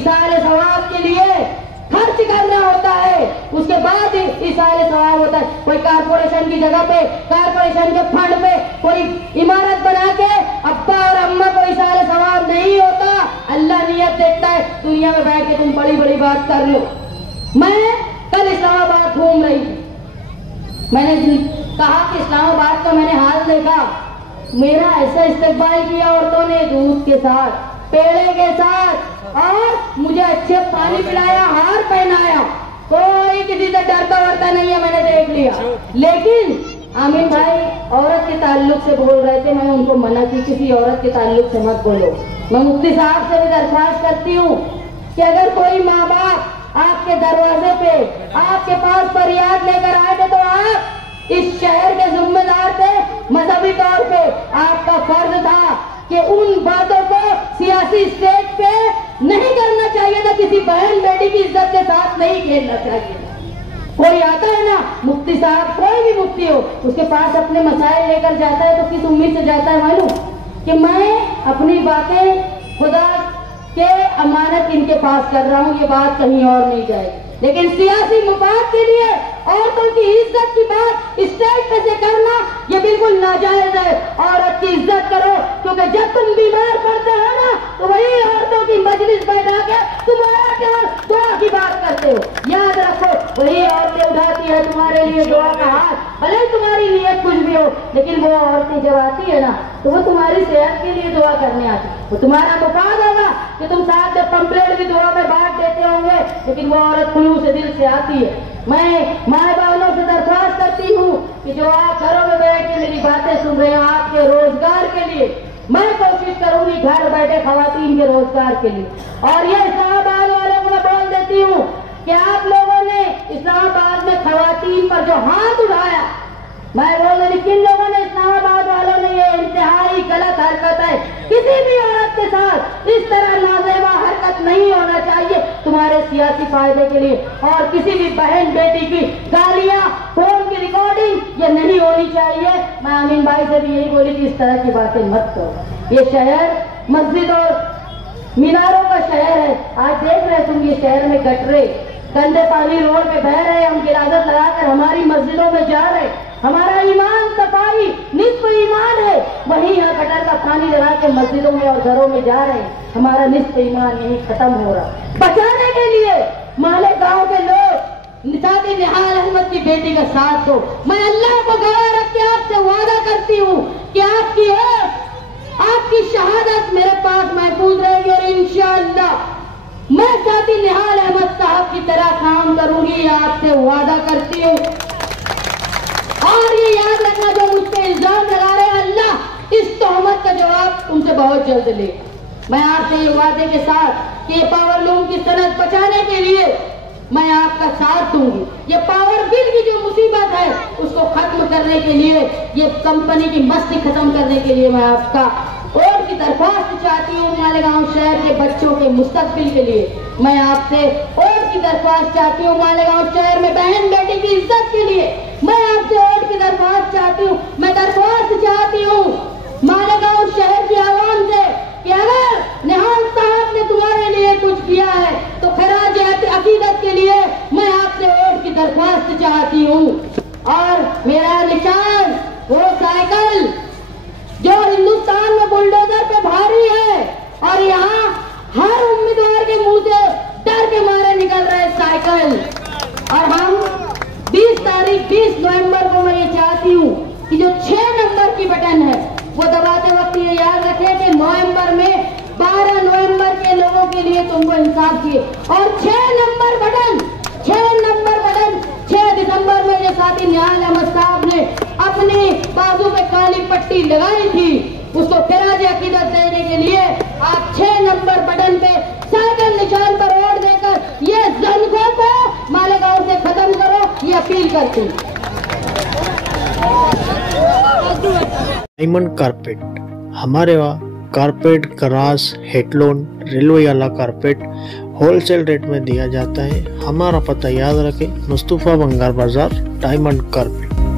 इसाले सवाब के लिए खर्च करना होता है, उसके बाद इसाले सवाब होता है। कोई कारपोरेशन की जगह पे, कारपोरेशन के फंड पे कोई इमारत बना के अब्बा और अम्मा को इसाले सवाब नहीं होता। अल्लाह नियत देखता है। दुनिया में बैठ के तुम बड़ी बड़ी बात कर लो। मैं कल इस्लामाबाद घूम रही थी, मैंने कहा कि इस्लामाबाद का मैंने हाल देखा। मेरा ऐसा इस्तेकबाल किया औरतों ने, दूध के साथ, पेड़े के साथ, और मुझे अच्छे पानी पिलाया, हार पहनाया। कोई किसी से डरता वरता नहीं है, मैंने देख लिया। लेकिन आमिन भाई औरत के ताल्लुक से बोल रहे थे, मैं उनको मना की किसी औरत के ताल्लुक से मत बोलो। मैं मुफ्ती साहब से भी दरख्वास्त करती हूँ कि अगर कोई माँ बाप आपके दरवाजे पे आपके पास फरियाद लेकर आए थे, तो आप इस शहर के जिम्मेदार थे, मजहबी तौर पे आपका फर्ज था कि उन बातों को सियासी स्टेज पे नहीं करना चाहिए था। किसी बहन बेटी की इज्जत के साथ नहीं खेलना चाहिए। कोई आता है ना, मुफ्ती साहब, कोई भी मुफ्ती हो, उसके पास अपने मसाइल लेकर जाता है तो किस उम्मीद से जाता है मालूम? कि मैं अपनी बातें खुदा के अमानत इनके पास कर रहा हूँ, ये बात कहीं और नहीं जाएगी। लेकिन सियासी मफाद के लिए औरतों की इज्जत की बात स्टेज पे से करना ये बिल्कुल नाजायज है। औरत की इज्जत करो, क्योंकि जब तुम बीमार पड़ते हो ना, तो वही औरतों की मजलिस बैठा के तुम्हारा क्या दुआ की बात करते हो। याद रखो, वही औरतें उठाती है तुम्हारे लिए दुआ का हाथ, भले तुम्हारी नीयत कुछ भी हो, लेकिन वो औरतें जब आती है ना, तो वो तुम्हारी सेहत के लिए दुआ करने आती है। वो तुम्हारा मुफाद होगा कि तुम साथ में पंपलेट भी दुआ में बांट देते होंगे, लेकिन वो औरत खुलूस से दिल से आती है। मैं माए बहनों से दरख्वास्त करती हूँ कि जो आप घरों में बैठ के मेरी बातें सुन रहे हैं, आपके रोजगार के लिए मैं कोशिश करूंगी, घर बैठे खवातीन के रोजगार के लिए। और ये इस्लामाबाद वालों को मैं बोल देती हूँ कि आप लोगों ने इस्लामाबाद में खवातीन पर जो हाथ उठाया, मैं बोल रही, किन लोगों ने, इस्लामाबाद वालों ने, ये इंतहाई गलत हरकत है। किसी भी औरत के साथ इस तरह नाज़ेबा हरकत नहीं होना चाहिए तुम्हारे सियासी फायदे के लिए। और किसी भी बहन बेटी की गालियां, फोन की रिकॉर्डिंग ये नहीं होनी चाहिए। मैं आमीन भाई से भी यही बोली कि इस तरह की बातें मत करो। ये शहर मस्जिद और मीनारों का शहर है। आज देख रहे तुम ये शहर में गटरे, गंदे पानी रोड पे बह रहे, हम गिराजत लगाकर हमारी मस्जिदों में जा रहे। हमारा ईमान सफाई निस्फ ईमान है, वहीं यहाँ गटर का पानी लगा के मस्जिदों में और घरों में जा रहे हैं। हमारा निस्फ ईमान यही खत्म हो रहा। बचाने के लिए माले गांव के लोग निशाती निहाल अहमद की बेटी का साथ दो। मैं अल्लाह को गवाह रख के आपसे वादा करती हूँ कि आपकी आपकी शहादत मेरे पास महफूज रहेगी, और इंशाअल्लाह मैं साथी निहाल अहमद साहब की तरह काम करूंगी, आपसे वादा करती हूँ। और ये याद रखना, जो मुझ पे इल्जाम लगा रहे हैं, अल्लाह इस तोहमत का जवाब तुमसे बहुत जल्द ले। मैं आपसे ये वादे के साथ कि ये पावर लूम की सनद बचाने के लिए मैं आपका साथ दूंगी। ये पावर बिल की जो मुसीबत है उसको खत्म करने के लिए, ये कंपनी की मस्ती खत्म करने के लिए मैं आपका और की दरख्वास्त चाहती हूँ। मालेगांव शहर के बच्चों के मुस्तकबिल के लिए मैं आपसे और की दरख्वास्त चाहती हूँ। मालेगांव शहर में बहन बेटी की इज्जत के लिए मैं आपसे और की दरख्वास्त चाहती हूँ। मैं दरख्वास्त चाहती हूँ मालेगांव शहर की आवाम से कि अगर निहाल साहब ने तुम्हारे लिए कुछ किया है तो खराज अकीदत के लिए मैं आपसे वोट की दरख्वास्त चाहती हूँ। और मेरा निशान वो साइकिल जो हिंदुस्तान में बुलडोजर पे भारी है, और यहाँ हर उम्मीदवार के मुंह से डर के मारे निकल रहे साइकिल। और हम 20 नवंबर को मैं ये चाहती हूँ कि जो 6 नंबर की बटन है वो दबाते वक्त ये याद रखें कि नवंबर में 12 नवंबर के लोगों के लिए तुमको इंसाफ किए, और 6 नंबर बटन 6 दिसंबर में जो साथी निहाल अहमद साहब ने अपनी बाजू पे काली पट्टी लगाई थी, उसको खराज अकीदत देने के लिए आप 6 नंबर बटन पे साइकिल निशान पर वोट देकर ये जंगों को मालेगांव से खत्म करो, ये अपील करती हूँ। डायमंड कारपेट, हमारे वहाँ कारपेट, ग्रास, हेडलोन, रेलवे वाला कारपेट होलसेल रेट में दिया जाता है। हमारा पता याद रखें, मुस्तफा बंगार बाजार, डायमंड कारपेट।